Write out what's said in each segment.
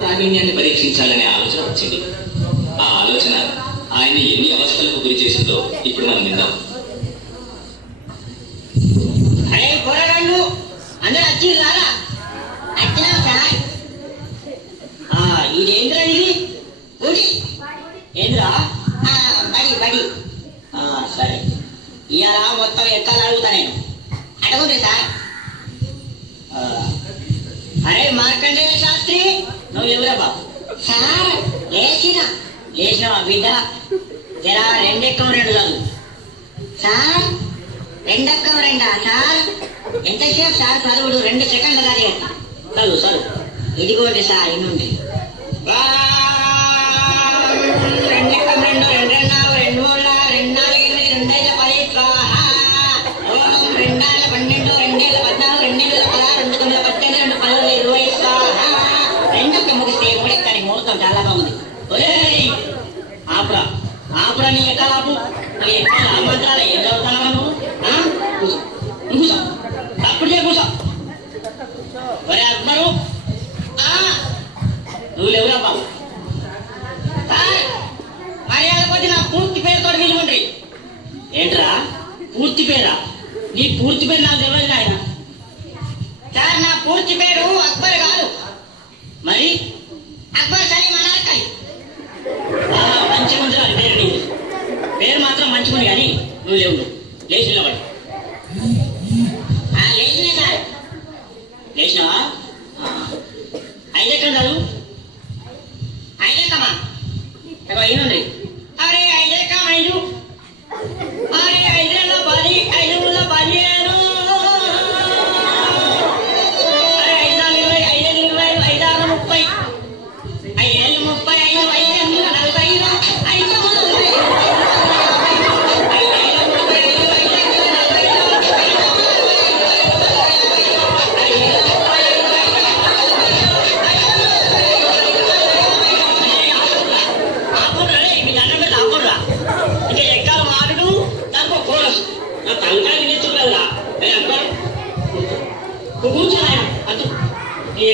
ప్రావీణ్యాన్ని పరీక్షించాలనే ఆలోచన వచ్చింది. ఆ ఆలోచన ఆయన ఎన్ని అవస్థలకు గురి చేసిందో ఇప్పుడు మనం విందాం. అరే పోరాడు, అందరూ వచ్చి రారా? వచ్చినాం సార్. ఇదేంద్రా ఇది? ఊటి ఏంద్రా? బడి బడి. సరే, ఇవాళ మొత్తం ఎక్కాలి అడుగుతా నేను. అడగండి సార్. అరే మార్కండేయ శాస్త్రి, నువ్వు ఎవరా బాబు? సార్ లేచినావా బిడ్డ? జరా రెండెక్కం రెండు కాదు సార్. రెండెక్కం రెండా సార్? ఎంతసేపు సార్ చదువుడు? 2 సెకండ్లు కానీ చదువు చదువు. ఇదిగోండి సార్, ఇన్నుండి. రెండెక్కం రెండు, 2 2 2 3 2 4 8 2 5 10 స్వాహ. ఓం 2 12 2 14 2 16 2 9 18 2 10 20 స్వాహ. రెండొక్క ముగిస్తే మూడెక్కని ముహూర్తం చాలా బాగుంది. ఆపురా నీ ఎక్కలాపు. ఎక్కడ మంత్రాలు ఏం చదువుతావా నువ్వు? కూసో, అప్పుడు కూసో. ఒరే అక్బరు, నువ్వు లేవురా బాబు. మర్యాద కొద్ది నా పూర్తి పేరుతో పిలువండి. ఏంట్రా పూర్తి పేరా? నీ పూర్తి పేరు నాకు తెలియదు ఆయన. సార్ నా పూర్తి పేరు అక్బర్ కాదు. మరి అక్బర్ సలీం అనార్కలి. మంచిగా ఉంది పేరు. నీకు పేరు మాత్రం మంచిగుంది కానీ నువ్వు లేవు. లేచి నిలబడి. లేచినా సార్. లేచినావా? 5 ఎక్కడ చదువు? 5 ఎక్కమా? అయినండి. అరే 5 ఎక్కం 5. అరే 5 10, 5 15. అరే 5 20, 5 20, 5 6 30. 5 30, 5 5 45, 5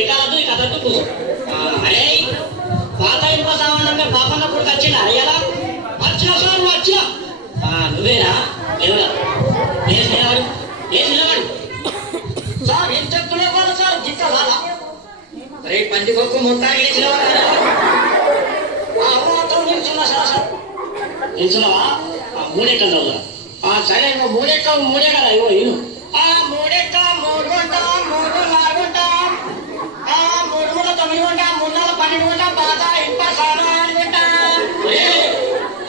ఎక్కాలదు ఈ కథతో కూర్చో. అరే పాత ఇంప సామాన్యంగా పాపన్నప్పుడు వచ్చిందా? అయ్యాలా వచ్చినా సార్, నువ్వు వచ్చినా. నువ్వేనా? ఎవరా? నిలబడు, నిలబడు సార్. ఏం చెప్తున్నావు సార్? జిత్తాలా? అరే పంది కొక్కు మొత్తానికి నిలిచినవాడా? నిల్చున్నా సార్. సార్ నిల్చున్నావా? 3 ఎక్కలు చదువురా. సరే, నువ్వు 3 ఎక్కవు 3 కదా. ఇవ్వ ఇను. 3 ఎక్క 3 గుంట 3 4 గుంట 3 3 9 గుంట 3 4 12 గుంట పాత ఇంప సామాన్ గుంట 3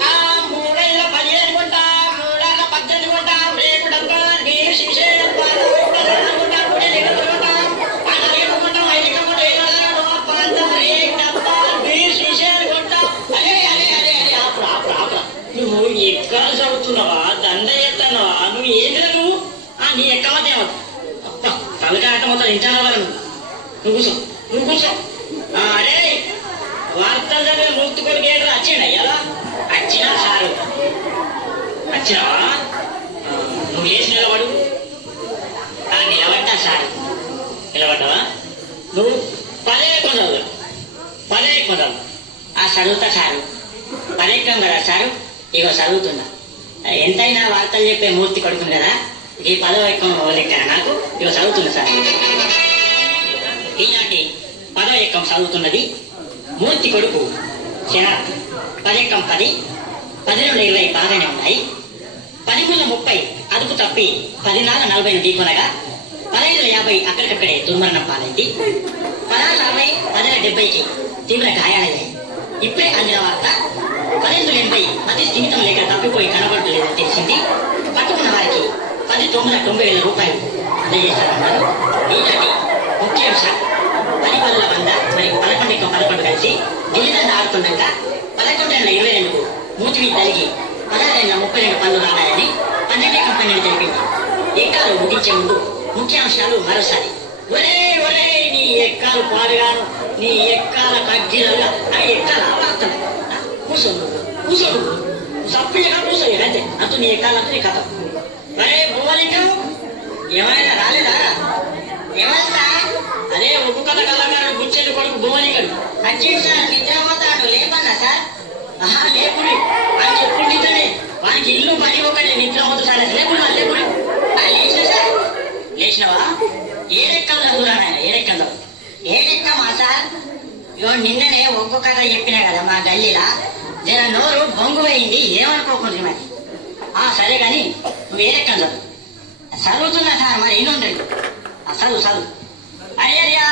5 15 గుంట 3 6 18 గుంట రేపు డబ్బా నీరు శిషే పాత ఇంప సామాన్ గుంట 3 ఎక్కలు గుంట 4 ఎక్కలు గుంట 5 ఎక్కలు గుంట 7 పాత రేపు డబ్బా నీరు శిషే గుంట. అరే అరే అరే అరే ఆపురా. నువ్వు ఎక్కడ చదువుతున్నావా? దండ ఎత్తన్నావా? నువ్వు ఏంటిరా నువ్వు? నీ ఎక్కవద్దేమో తలకాయ ఆట మొత్తం ఇంటాను కదా. నువ్వు కూర్చో. అరే వార్తలు చదివే మూర్తి కొడుకు ఏంటో వచ్చిండ ఎలా? వచ్చినా సారు. వచ్చినావా? నువ్వు లేచి నిలబడు. నిలబడ్డా సార్. నిలబడ్డావా? నువ్వు 10 ఎక్కువ చదువు. 10 ఎక్కువ చదువు. చదువుతా సారు. 10 ఎక్కం కదా సారు. ఇగో చదువుతున్నా. ఎంతైనా వార్తలు చెప్పే మూర్తి కొడుకుని కదా. ఈ 10వ ఎక్కం లెక్క నాకు. ఇగో చదువుతున్నా సార్. ఈనాటి 10వ ఎక్కం చదువుతున్నది మూర్తి కొడుకు శనార్థ్. 10 ఎక్కం 10, 12 20 బాగానే ఉన్నాయి. 10 గుళ్ళ 30 అదుపు తప్పి 10 నాళ్ళ 40 ఢీకొనగా 15 50 అక్కడికక్కడే దుర్మరణం పాలైంది. 16 60 10 70కి తీవ్ర గాయాలయ్యాయి. ఇప్పుడే అందిన వార్త 15 80 అతి స్థిమితం లేక తప్పిపోయి కనబడలేదని తెలిసింది. పట్టుకున్న వారికి 10,90,000 రూపాయలు అందజేశారన్నారు. ఈనాటి ముఖ్యాంశం 10 పనుల వంద మరియు 11 ఎక్కం 11 కలిసి గిల్లిదండ ఆడుతుండగా 11 22 మూతిని తలిగి 16 32 పనులు రావాలని 12 ఎక్కం 12 తెలిపింది. ఎక్కాలు ముగించే ముందు ముఖ్యాంశాలు మరోసారి. ఒరే ఒరే నీ ఎక్కాలు పాడుగాను, నీ ఎక్కాల కగ్గిలగా ఎక్కాల వార్తలు. కూర్చో సప్పిగా కూర్చో. అంతే అంటూ నీ ఎక్కాలంటే నీ కథ. ఒరే భూమలింగం ఏమైనా రాలేదా? ఎవరు సార్? అదే ఉప్పు కథ కళాకారుడు బుచ్చెల్లి కొడుకు భువనిగడు. అచ్చిండు సార్, నిద్రపోతాడు. లేపన్నా సార్? ఆహా లేపుడి, వాడికి ఎప్పుడు నిద్రనే. వానికి ఇల్లు పని ఒకటే, నిద్ర పోతు సార్. లేపుడు లేపుడి. లేచిన సార్? లేచినవా? ఏడెక్కలు చదువురా నాయన, ఏడెక్కలు. ఏడెక్కమా సార్? ఇగో నిన్ననే ఒక్కో కథ చెప్పినా కదా మా గల్లీలా. జర నోరు బొంగు వేయింది, ఏమనుకోకుండా మరి. సరే కానీ నువ్వు ఏడెక్కలు చదువు. చదువుతున్నా సార్, మరి ఇన్నుండ్రి. చదువు చదువు. అయ్యా